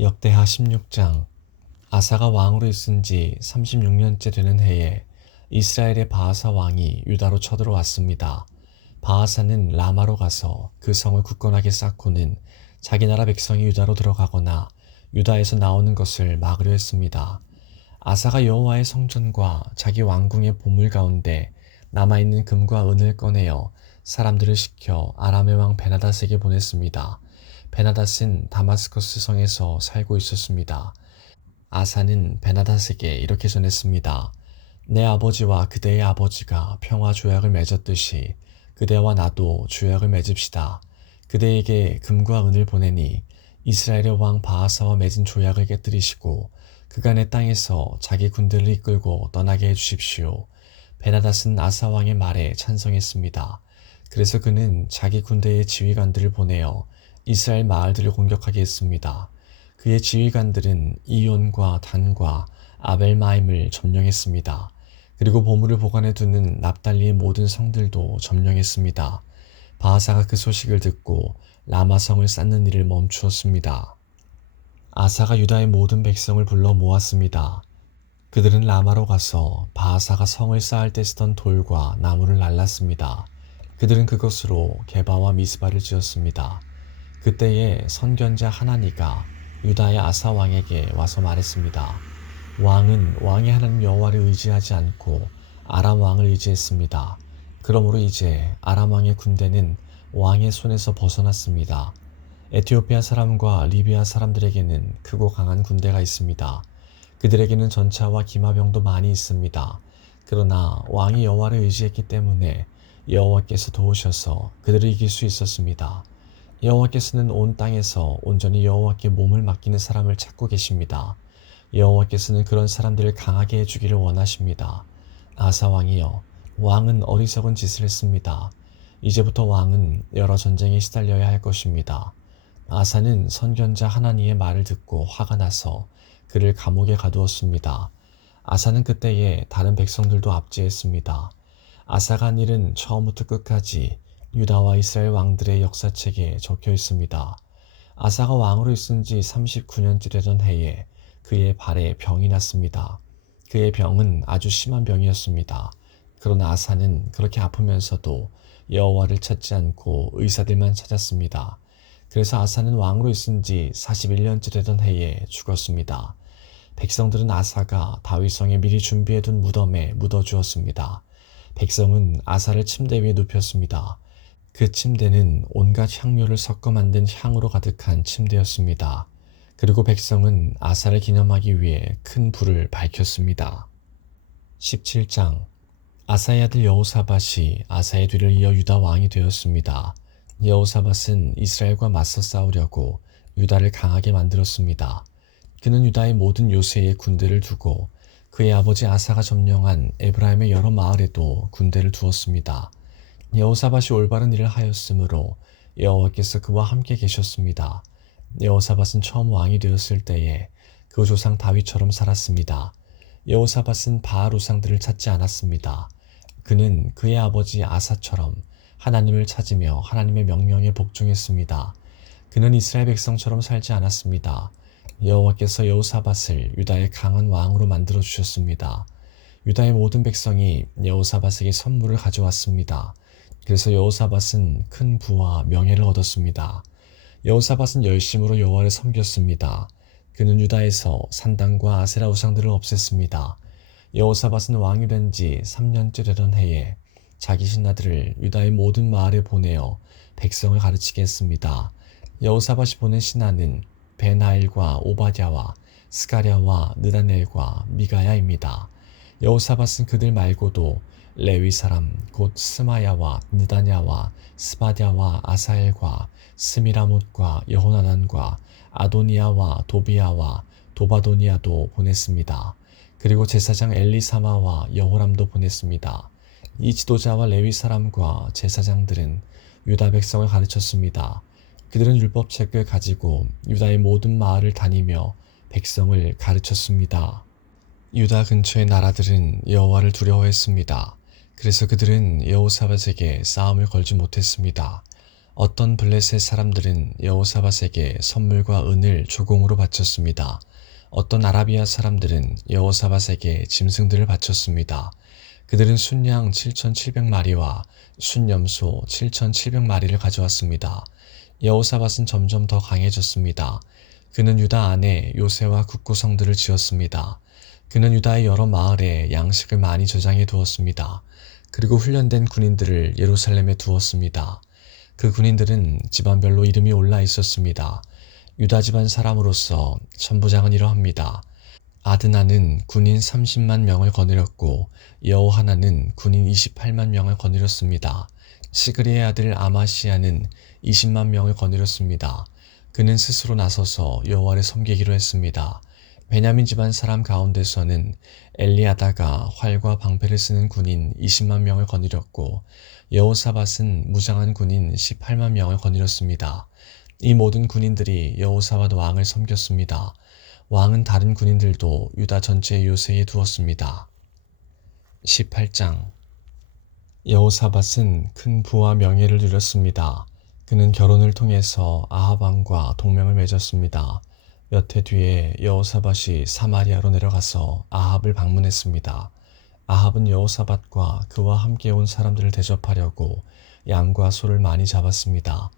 역대하 16장. 아사가 왕으로 있은 지 36년째 되는 해에 이스라엘의 바하사 왕이 유다로 쳐들어왔습니다. 바하사는 라마로 가서 그 성을 굳건하게 쌓고는 자기 나라 백성이 유다로 들어가거나 유다에서 나오는 것을 막으려 했습니다. 아사가 여호와의 성전과 자기 왕궁의 보물 가운데 남아있는 금과 은을 꺼내어 사람들을 시켜 아람의 왕 베나닷에게 보냈습니다. 베나닷은 다마스커스 성에서 살고 있었습니다. 아사는 베나닷에게 이렇게 전했습니다. 내 아버지와 그대의 아버지가 평화 조약을 맺었듯이 그대와 나도 조약을 맺읍시다. 그대에게 금과 은을 보내니 이스라엘의 왕 바하사와 맺은 조약을 깨뜨리시고 그간의 땅에서 자기 군대를 이끌고 떠나게 해주십시오. 베나닷은 아사 왕의 말에 찬성했습니다. 그래서 그는 자기 군대의 지휘관들을 보내어 이스라엘 마을들을 공격하게 했습니다. 그의 지휘관들은 이온과 단과 아벨마임을 점령했습니다. 그리고 보물을 보관해 두는 납달리의 모든 성들도 점령했습니다. 바하사가 그 소식을 듣고 라마성을 쌓는 일을 멈추었습니다. 아사가 유다의 모든 백성을 불러 모았습니다. 그들은 라마로 가서 바하사가 성을 쌓을 때 쓰던 돌과 나무를 날랐습니다. 그들은 그것으로 게바와 미스바를 지었습니다. 그때에 선견자 하나니가 유다의 아사 왕에게 와서 말했습니다. 왕은 왕의 하나님 여호와를 의지하지 않고 아람 왕을 의지했습니다. 그러므로 이제 아람 왕의 군대는 왕의 손에서 벗어났습니다. 에티오피아 사람과 리비아 사람들에게는 크고 강한 군대가 있습니다. 그들에게는 전차와 기마병도 많이 있습니다. 그러나 왕이 여호와를 의지했기 때문에 여호와께서 도우셔서 그들을 이길 수 있었습니다. 여호와께서는 온 땅에서 온전히 여호와께 몸을 맡기는 사람을 찾고 계십니다. 여호와께서는 그런 사람들을 강하게 해주기를 원하십니다. 아사 왕이여, 왕은 어리석은 짓을 했습니다. 이제부터 왕은 여러 전쟁에 시달려야 할 것입니다. 아사는 선견자 하나니의 말을 듣고 화가 나서 그를 감옥에 가두었습니다. 아사는 그때에 다른 백성들도 압제했습니다. 아사가 한 일은 처음부터 끝까지 유다와 이스라엘 왕들의 역사책에 적혀 있습니다. 아사가 왕으로 있은 지 39년째 되던 해에 그의 발에 병이 났습니다. 그의 병은 아주 심한 병이었습니다. 그러나 아사는 그렇게 아프면서도 여호와를 찾지 않고 의사들만 찾았습니다. 그래서 아사는 왕으로 있은 지 41년째 되던 해에 죽었습니다. 백성들은 아사가 다윗성에 미리 준비해둔 무덤에 묻어주었습니다. 백성은 아사를 침대 위에 눕혔습니다. 그 침대는 온갖 향료를 섞어 만든 향으로 가득한 침대였습니다. 그리고 백성은 아사를 기념하기 위해 큰 불을 밝혔습니다. 17장. 아사의 아들 여호사밧이 아사의 뒤를 이어 유다 왕이 되었습니다. 여호사밧은 이스라엘과 맞서 싸우려고 유다를 강하게 만들었습니다. 그는 유다의 모든 요새에 군대를 두고 그의 아버지 아사가 점령한 에브라임의 여러 마을에도 군대를 두었습니다. 여호사밧이 올바른 일을 하였으므로 여호와께서 그와 함께 계셨습니다. 여호사밧은 처음 왕이 되었을 때에 그 조상 다윗처럼 살았습니다. 여호사밧은 바알 우상들을 찾지 않았습니다. 그는 그의 아버지 아사처럼 하나님을 찾으며 하나님의 명령에 복종했습니다. 그는 이스라엘 백성처럼 살지 않았습니다. 여호와께서 여호사밧을 유다의 강한 왕으로 만들어 주셨습니다. 유다의 모든 백성이 여호사밧에게 선물을 가져왔습니다. 그래서 여호사밧은 큰 부와 명예를 얻었습니다. 여호사밧은 열심으로 여호와를 섬겼습니다. 그는 유다에서 산당과 아세라 우상들을 없앴습니다. 여호사밧은 왕이 된 지 3년째 되던 해에 자기 신하들을 유다의 모든 마을에 보내어 백성을 가르치게 했습니다. 여호사밧이 보낸 신하는 베나엘과 오바댜와 스가랴와 느다넬과 미가야입니다. 여호사밧은 그들 말고도 레위 사람 곧 스마야와 느다냐와 스바랴와 아사엘과 스미라못과 여호나단과 아도니아와 도비야와 도바도니아도 보냈습니다. 그리고 제사장 엘리사마와 여호람도 보냈습니다. 이 지도자와 레위 사람과 제사장들은 유다 백성을 가르쳤습니다. 그들은 율법책을 가지고 유다의 모든 마을을 다니며 백성을 가르쳤습니다. 유다 근처의 나라들은 여호와를 두려워했습니다. 그래서 그들은 여호사밧에게 싸움을 걸지 못했습니다. 어떤 블레셋 사람들은 여호사밧에게 선물과 은을 조공으로 바쳤습니다. 어떤 아라비아 사람들은 여호사밧에게 짐승들을 바쳤습니다. 그들은 순양 7,700마리와 순염소 7,700마리를 가져왔습니다. 여호사밧은 점점 더 강해졌습니다. 그는 유다 안에 요새와 국고성들을 지었습니다. 그는 유다의 여러 마을에 양식을 많이 저장해 두었습니다. 그리고 훈련된 군인들을 예루살렘에 두었습니다. 그 군인들은 집안별로 이름이 올라 있었습니다. 유다 집안 사람으로서 천부장은 이러합니다. 아드나는 군인 30만 명을 거느렸고 여호하나는 군인 28만 명을 거느렸습니다. 시그리의 아들 아마시아는 20만 명을 거느렸습니다. 그는 스스로 나서서 여호와를 섬기기로 했습니다. 베냐민 집안 사람 가운데서는 엘리아다가 활과 방패를 쓰는 군인 20만 명을 거느렸고 여호사밧은 무장한 군인 18만 명을 거느렸습니다. 이 모든 군인들이 여호사밧 왕을 섬겼습니다. 왕은 다른 군인들도 유다 전체의 요새에 두었습니다. 18장 여호사밧은 큰 부와 명예를 누렸습니다. 그는 결혼을 통해서 아합 왕과 동맹을 맺었습니다. 몇 해 뒤에 여호사밧이 사마리아로 내려가서 아합을 방문했습니다. 아합은 여호사밧과 그와 함께 온 사람들을 대접하려고 양과 소를 많이 잡았습니다.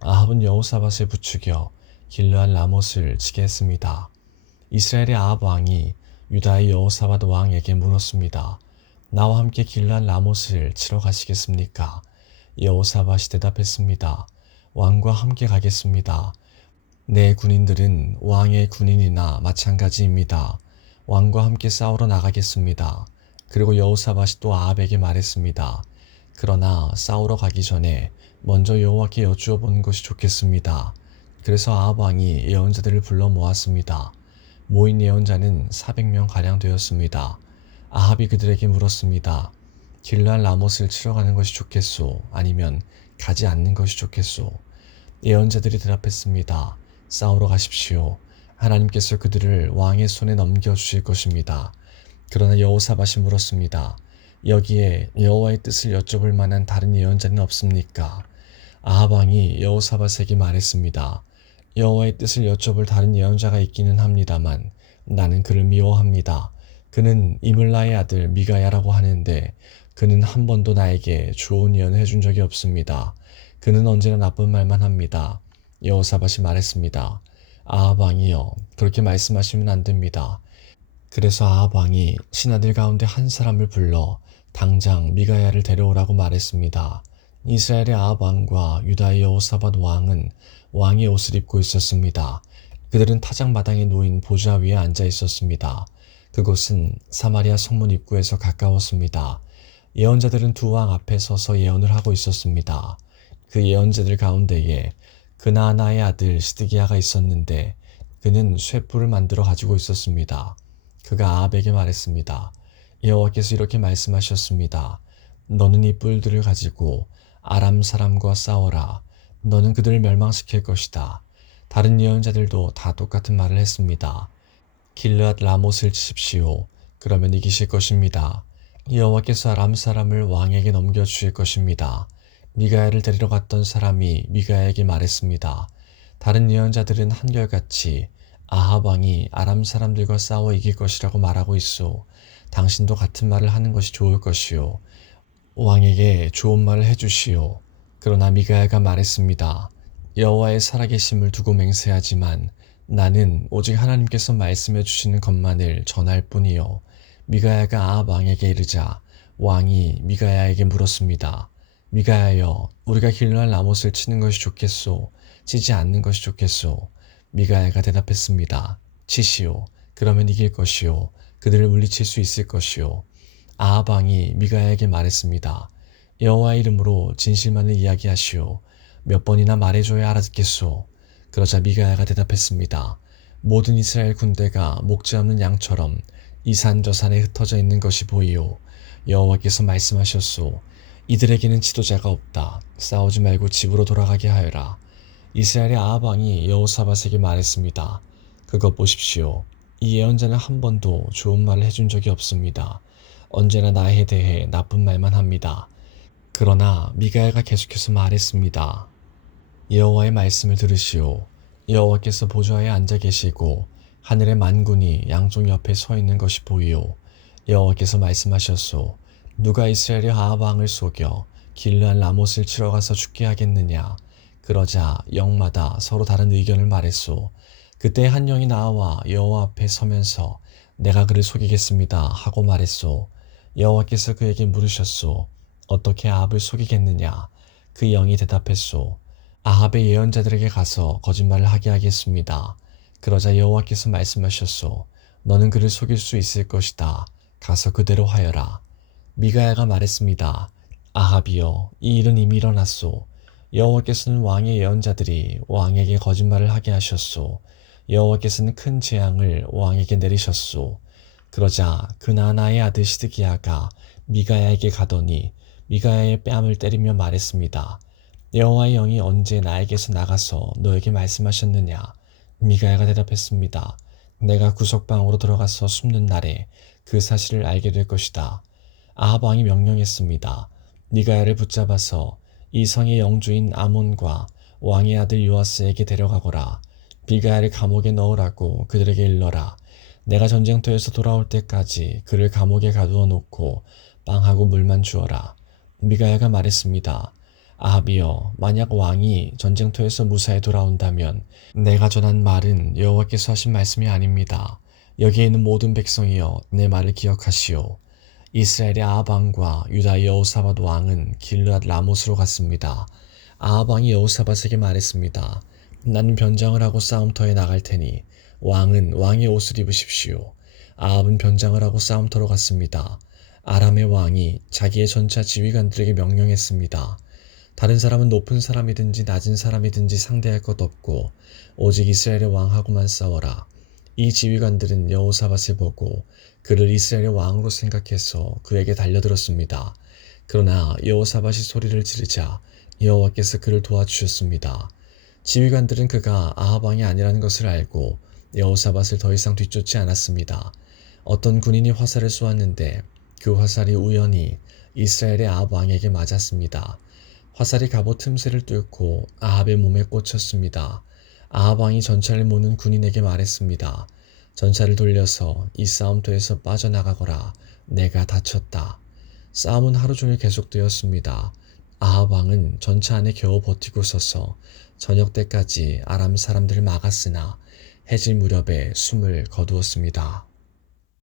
아합은 여호사밧을 부추겨 길르앗 라못을 치게 했습니다. 이스라엘의 아합 왕이 유다의 여호사밧 왕에게 물었습니다. 나와 함께 길르앗 라못을 치러 가시겠습니까? 여호사밧이 대답했습니다. 왕과 함께 가겠습니다. 내 군인들은 왕의 군인이나 마찬가지입니다. 왕과 함께 싸우러 나가겠습니다. 그리고 여호사밧이 또 아합에게 말했습니다. 그러나 싸우러 가기 전에 먼저 여호와께 여쭈어 보는 것이 좋겠습니다. 그래서 아합 왕이 예언자들을 불러 모았습니다. 모인 예언자는 400명 가량 되었습니다. 아합이 그들에게 물었습니다. 길르앗 라못을 치러 가는 것이 좋겠소? 아니면 가지 않는 것이 좋겠소? 예언자들이 대답했습니다. 싸우러 가십시오. 하나님께서 그들을 왕의 손에 넘겨주실 것입니다. 그러나 여호사밧이 물었습니다. 여기에 여호와의 뜻을 여쭤볼 만한 다른 예언자는 없습니까? 아합 왕이 여호사밧에게 말했습니다. 여호와의 뜻을 여쭤볼 다른 예언자가 있기는 합니다만 나는 그를 미워합니다. 그는 이물라의 아들 미가야라고 하는데 그는 한 번도 나에게 좋은 예언을 해준 적이 없습니다. 그는 언제나 나쁜 말만 합니다. 여호사밧이 말했습니다. 아합 왕이여, 그렇게 말씀하시면 안 됩니다. 그래서 아합 왕이 신하들 가운데 한 사람을 불러 당장 미가야를 데려오라고 말했습니다. 이스라엘의 아합 왕과 유다의 여호사밧 왕은 왕의 옷을 입고 있었습니다. 그들은 타작마당에 놓인 보좌 위에 앉아 있었습니다. 그곳은 사마리아 성문 입구에서 가까웠습니다. 예언자들은 두 왕 앞에 서서 예언을 하고 있었습니다. 그 예언자들 가운데에 그나아나의 아들 시드기야가 있었는데 그는 쇠뿔을 만들어 가지고 있었습니다. 그가 아합에게 말했습니다. 여호와께서 이렇게 말씀하셨습니다. 너는 이 뿔들을 가지고 아람 사람과 싸워라. 너는 그들을 멸망시킬 것이다. 다른 예언자들도 다 똑같은 말을 했습니다. 길르앗 라못을 치십시오. 그러면 이기실 것입니다. 여호와께서 아람 사람을 왕에게 넘겨주실 것입니다. 미가야를 데리러 갔던 사람이 미가야에게 말했습니다. 다른 예언자들은 한결같이 아합 왕이 아람 사람들과 싸워 이길 것이라고 말하고 있소. 당신도 같은 말을 하는 것이 좋을 것이요. 왕에게 좋은 말을 해주시오. 그러나 미가야가 말했습니다. 여호와의 살아계심을 두고 맹세하지만 나는 오직 하나님께서 말씀해 주시는 것만을 전할 뿐이요. 미가야가 아합 왕에게 이르자 왕이 미가야에게 물었습니다. 미가야여, 우리가 길르앗 라못을 치는 것이 좋겠소? 치지 않는 것이 좋겠소? 미가야가 대답했습니다. 치시오. 그러면 이길 것이요. 그들을 물리칠 수 있을 것이요. 아합 왕이 미가야에게 말했습니다. 여호와의 이름으로 진실만을 이야기하시오. 몇 번이나 말해줘야 알아듣겠소. 그러자 미가야가 대답했습니다. 모든 이스라엘 군대가 목재 없는 양처럼 이 산 저 산에 흩어져 있는 것이 보이오. 여호와께서 말씀하셨소. 이들에게는 지도자가 없다. 싸우지 말고 집으로 돌아가게 하여라. 이스라엘의 아합 왕이 여호사밧에게 말했습니다. 그것 보십시오. 이 예언자는 한 번도 좋은 말을 해준 적이 없습니다. 언제나 나에 대해 나쁜 말만 합니다. 그러나 미가야가 계속해서 말했습니다. 여호와의 말씀을 들으시오. 여호와께서 보좌에 앉아 계시고 하늘의 만군이 양쪽 옆에 서 있는 것이 보이오. 여호와께서 말씀하셨소. 누가 이스라엘의 아합 왕을 속여 길르한 라못을 치러 가서 죽게 하겠느냐. 그러자 영마다 서로 다른 의견을 말했소. 그때 한 영이 나와 여호와 앞에 서면서 내가 그를 속이겠습니다 하고 말했소. 여호와께서 그에게 물으셨소. 어떻게 아합을 속이겠느냐. 그 영이 대답했소. 아합의 예언자들에게 가서 거짓말을 하게 하겠습니다. 그러자 여호와께서 말씀하셨소. 너는 그를 속일 수 있을 것이다. 가서 그대로 하여라. 미가야가 말했습니다. 아합이여, 이 일은 이미 일어났소. 여호와께서는 왕의 예언자들이 왕에게 거짓말을 하게 하셨소. 여호와께서는 큰 재앙을 왕에게 내리셨소. 그러자 그나나의 아들 시드기야가 미가야에게 가더니 미가야의 뺨을 때리며 말했습니다. 여호와의 영이 언제 나에게서 나가서 너에게 말씀하셨느냐? 미가야가 대답했습니다. 내가 구석방으로 들어가서 숨는 날에 그 사실을 알게 될 것이다. 아합 왕이 명령했습니다. 미가야를 붙잡아서 이 성의 영주인 아몬과 왕의 아들 요아스에게 데려가거라. 미가야를 감옥에 넣으라고 그들에게 일러라. 내가 전쟁터에서 돌아올 때까지 그를 감옥에 가두어 놓고 빵하고 물만 주어라. 미가야가 말했습니다. 아합이여, 만약 왕이 전쟁터에서 무사히 돌아온다면 내가 전한 말은 여호와께서 하신 말씀이 아닙니다. 여기에 있는 모든 백성이여, 내 말을 기억하시오. 이스라엘의 아합 왕과 유다의 여호사밧 왕은 길르앗 라못으로 갔습니다. 아합 왕이 여호사밧에게 말했습니다. 나는 변장을 하고 싸움터에 나갈 테니 왕은 왕의 옷을 입으십시오. 아합은 변장을 하고 싸움터로 갔습니다. 아람의 왕이 자기의 전차 지휘관들에게 명령했습니다. 다른 사람은 높은 사람이든지 낮은 사람이든지 상대할 것 없고 오직 이스라엘의 왕하고만 싸워라. 이 지휘관들은 여호사밧을 보고 그를 이스라엘의 왕으로 생각해서 그에게 달려들었습니다. 그러나 여호사밧이 소리를 지르자 여호와께서 그를 도와주셨습니다. 지휘관들은 그가 아합 왕이 아니라는 것을 알고 여호사밧을 더 이상 뒤쫓지 않았습니다. 어떤 군인이 화살을 쏘았는데 그 화살이 우연히 이스라엘의 아합 왕에게 맞았습니다. 화살이 갑옷 틈새를 뚫고 아합의 몸에 꽂혔습니다. 아합 왕이 전차를 모는 군인에게 말했습니다. 전차를 돌려서 이 싸움터에서 빠져나가거라. 내가 다쳤다. 싸움은 하루 종일 계속되었습니다. 아합 왕은 전차 안에 겨우 버티고 서서 저녁 때까지 아람 사람들을 막았으나 해질 무렵에 숨을 거두었습니다.